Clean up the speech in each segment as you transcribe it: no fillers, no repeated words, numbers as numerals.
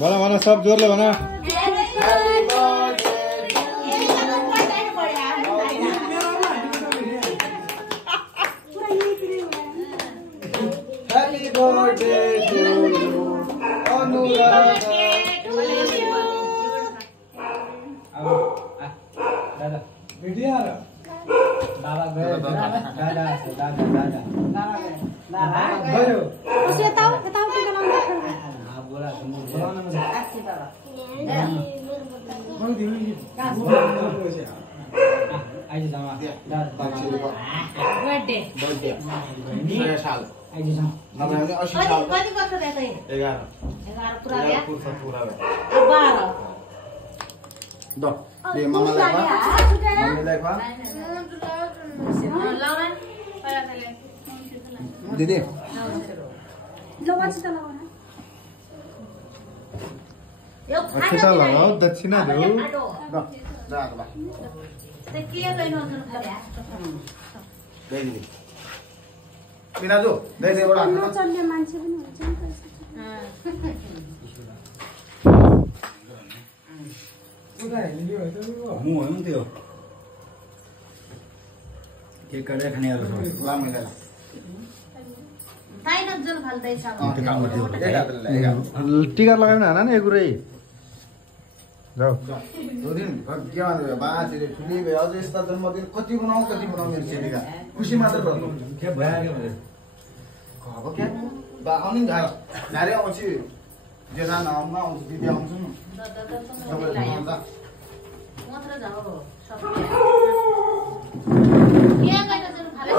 भन भन सब जोरले भन दिदी अक्षता लगाओ दक्षिणा दो बिना जो दे दे बडा नचल्ने मान्छे पनि हुन्छ नि मु हैन त्यो के करे खानेहरु ला मैले ताइन जन फाल्दै छ टीका लगाउन हैन नि एगुरै जाऊ दो दिन के भन्नु बाछिले ठुली भए अझ यस्ता जन्मदिन कति बनाऊ मेरो चेलीका खुसी मात्र गर्नु के भयो के अब के बा आउनु झारे आउँछ जेना नाममा आउँछ दिदी आउँछ न मात्र जाऊ सब के गाइदा जन फाले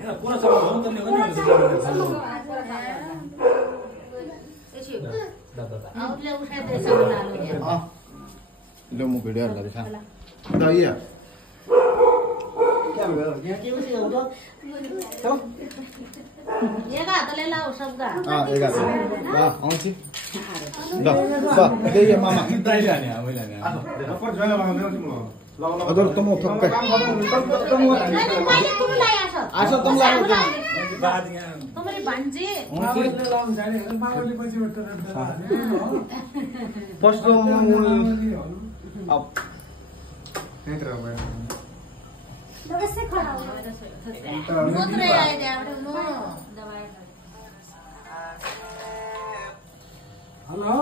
छ पूरा सब भन्न त नि आउटले उठाइ दे सामान लो म भिडियो हाल्दै छ ल ये क्या भयो यहाँ के उठ्यो हो त एगा हातले लाउ सबगा एगा ल आउँछ ल दे ये मामा दाइले हाने मैले हाने रपर जले लगाउँदै म अगर तुम थक्कै आशा तुम लाओ बाद यहाँ तुम्हारी भान्जी मावले लाउन जाने मावले पछि उठ्छ पस्तो अब नेत्र भयो दबसे खडा हो मोत्रै आए त्यहाँबाट म दबाई हेलो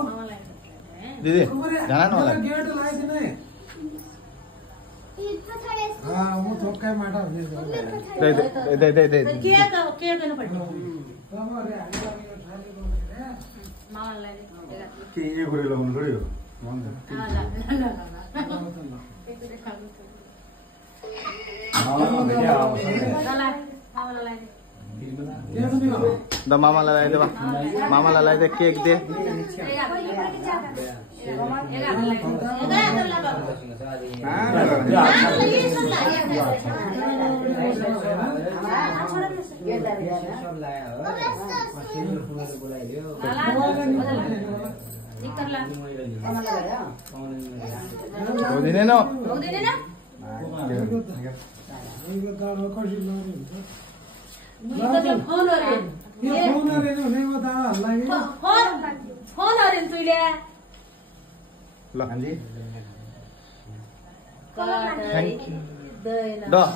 दिदी जाना न होला गेट लाइदिन है हां म थोक्कै माटा हुने दे के गर्नु पर्छ तमरे हामी थाले बोलेर मामालाई के यो गरे लगाउनु पर्यो भन्छ द मामालाई लगाइदे बा मामालाई लगाइदे केक दे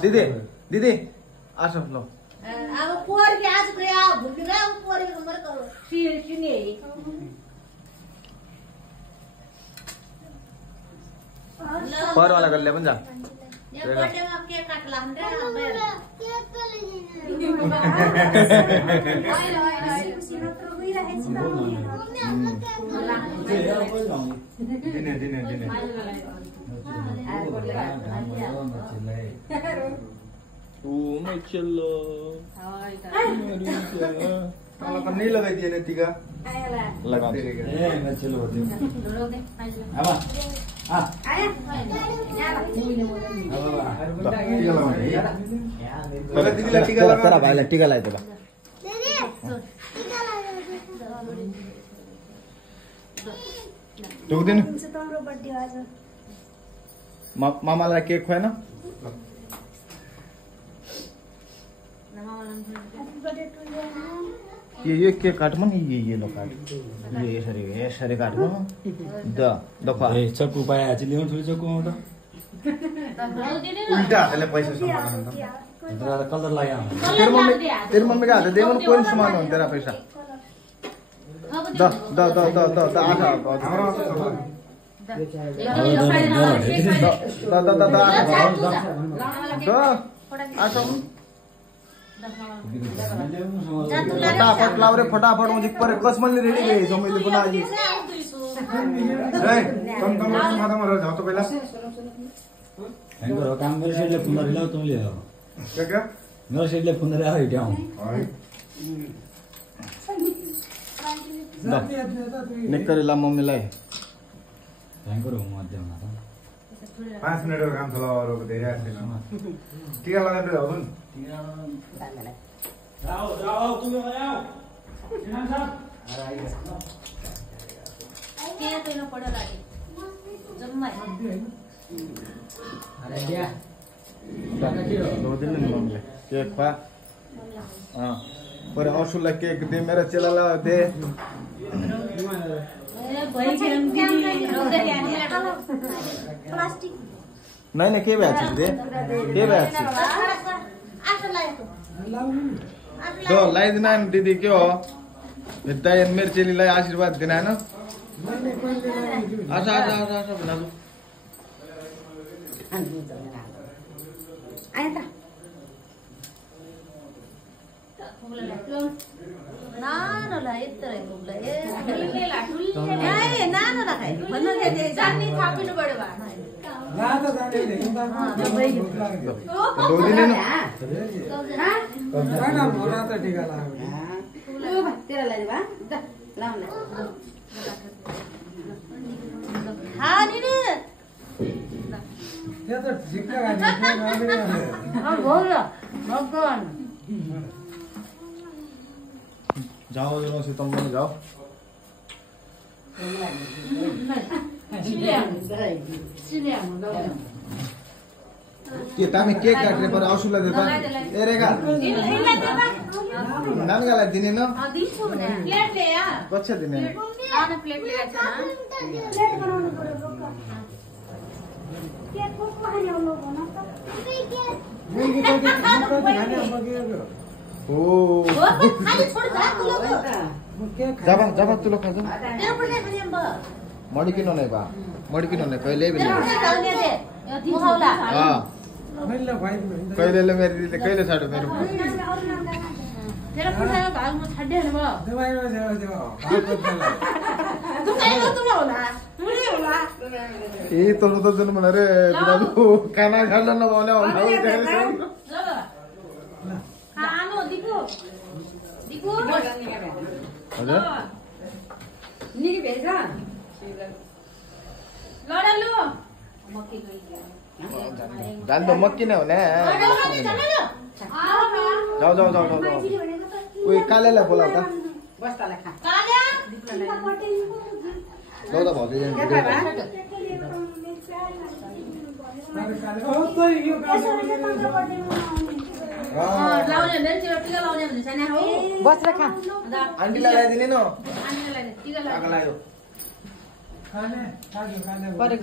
दिदी दिदी आसो ल अब पोर के आज करे आ भुल्नु अब पोर के नम्बर करो सिने पर वाला कर ले पनि जा यो बर्थडेमा केक काट्ला हन्रे केक त नहीं लगाई दिए ने टीका लगा दे ए मैं चलो होती अब हां आया पहले दीदी ला टीका लगा तेरा भाई ला टीका ला दे बा दीदी टीका ला दे तो दिन तम्रो बर्थडे आज मामालाई केक खुवाएन ये केक काटमा नि ये लो काट ये यसरी काटमा द खा ए चक्कु पाए आज ल्याउनु छोरी चक्कु आउँदा उल्टा हातले पैसा समाउनु त तर कलर लाग्यो तेरो मम्मीको हातले दे मन कोइन समाउनु हुन्छ तेरा पैसा द आधा फटाफट लाउ रे फटाफट मुझे पर कसमले रेडी गए जो मैले बनाई ए कम माथा मार जाओ तो पहिला हैंगर काम मेरो सेटले फोन गरिलाउ तिमीले हो के मेरो सेटले फोन गरे आउ हिटाउ नेकरेला मम्मीलाई हैंगर हो मध्यमा त 5 मिनेटको काम छ ल अरुको धेरै छैन टीका लगाएर हो नि जाओ तुम्ही आऊ इनाम साहब के पहिलो पढ्यो लागि जम्मै अरे क्या दो दिन नि मम्मीले केक खा पर असुलाई केक दे मेरो चेलालाई दे ए भइ खेम दिदी रोदै यानी प्लास्टिक नहीं के भ्याछ दे के भ्याछ आशा लागेको तो लाइदिन दिदी के हो दाइ मेरो चेलीलाई आशीर्वाद दिन हैन आशा भन्नु आया त नानो ला यत्रो भुग्ला ए नानो ला खाइ भन्नु दे जान्नी थापिनु पर्यो भा ला त जान्दै दो दिन न हैन मोरा त टीका लाग्यो ओ भा तेरा लागि भा लाउन हा नि नि त्यो त झिक्का गाडी भोग्यो भगवान जाओ जनो से तुम पनि जाओ के तामी केक काट्ने पर आउसुला देता ए रेगा नानीलाई दिने न दिन्छु भने प्लेट ले या कच्चा दिने आना प्लेट लिएर छ प्लेट बनाउनु पर्यो रोक्का केक को खाने हो लोग न त ओ खाली छोड जा तुलो जब तुलो खा जा तेरो पनि खाने अब मडी किन नै बा मडी किन नै कहिले बेले तेरो पनि खाने दे मुहाउला मैले भाइ कहिले मेरो दिदीले कहिले छाड्यो मेरो तेरो पनि भाग म छाड्दै हैन भयो देवाइमा देवा तु चाहिँ तुम होला तुले होला ए तँलाई त जन्म न रे बिराजु खाना खान नभने होला खानु दिपु हजुर निके भेज लडल्लु मक्की गई जान त मक्की नै हुने जाऊ उही कालेलाई बोलाउ त बस्तालाई खा काल्या जाऊ त भदै जान्छ लाउने मेरो त्यो टिका लाउने भने छैन हो बसेर खा आन्टीलाई ल्याइदिने न आनीलाई टिका लाउने आगा लाग्यो खाने परे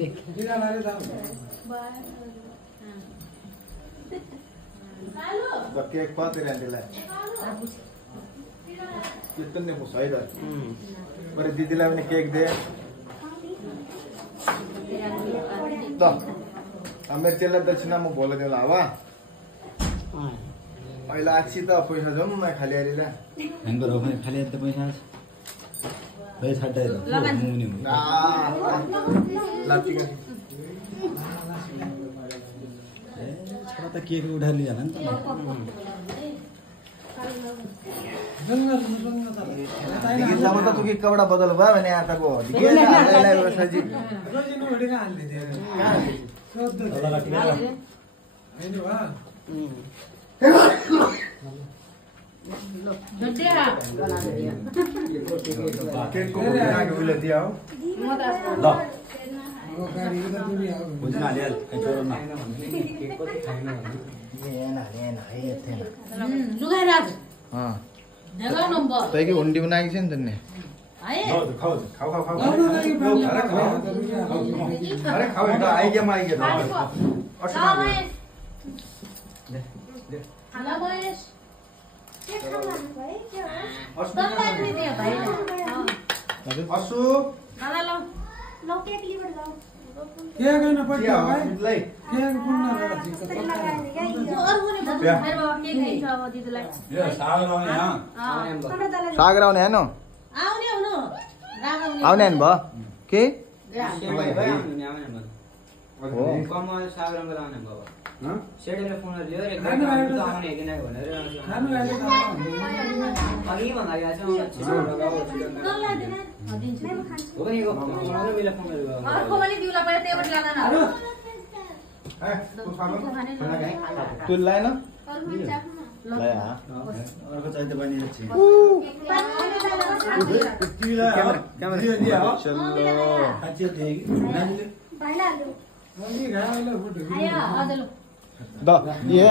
देख टीका लाएर जाऊ त केक कति आन्टीलाई कितने मुस है त बरे दिदीलाई पनि केक दे त मेरो चेला दक्षिणा म भोले देला हवा अहिले आछि त पैसा जम्मै खाली आइला हैंगर हो भने खाली त पैसा भए छाड्दै मुनि लाती का छोरा त केक उठाएर लिएन नि त दिगीसम्म त तुकी कपडा बदल भयो भने आताको दिगे सजी रोजिनु उडेर हाल्दै थियो तलका टिका हैन वा केक को उले दिया हो ल गाडीको त दुरी आऊ बुझ्न हालिहाल चोरमा जुगाइराज हाँ जगह नंबर तो एक उंडी बनाई थी ना है खाऊ खाऊ खाऊ खाऊ गाउँ लागि पानी अरे खाऊ अरे खाऊ त आइगे म आइगे हेलो महेश के खानु भयो के हो तँलाई पनि दियो भाइले असु दादा ल लौ केक लिएर जाऊ के गर्न पर्छ भाइ लाई के पुण्य रहेछ त्यसले लगाएर क्या त्यो अरु पनि भन्नु खैर बाबा के दिन्छ अब दिदीलाई यो साग लाउने यहाँ हाम्रो दलाई साग आउने हेर्नु आउने हुनु रागाउने आउने हेर्नु भयो के खानु लागि तँलाई दिन दिन्छु म खान्छु अर्को पनि दिउला पऱ्यो त्यहीबाट लाँदा न तू लाएन अरु पनि चाख्नु न लाया अर्को चाहिँ त बनिरहेछ चलो खाचियो दिए कि नानीले भाइला हाल्नु अलि घाइलो फुट्यो आयो अझ लु द ये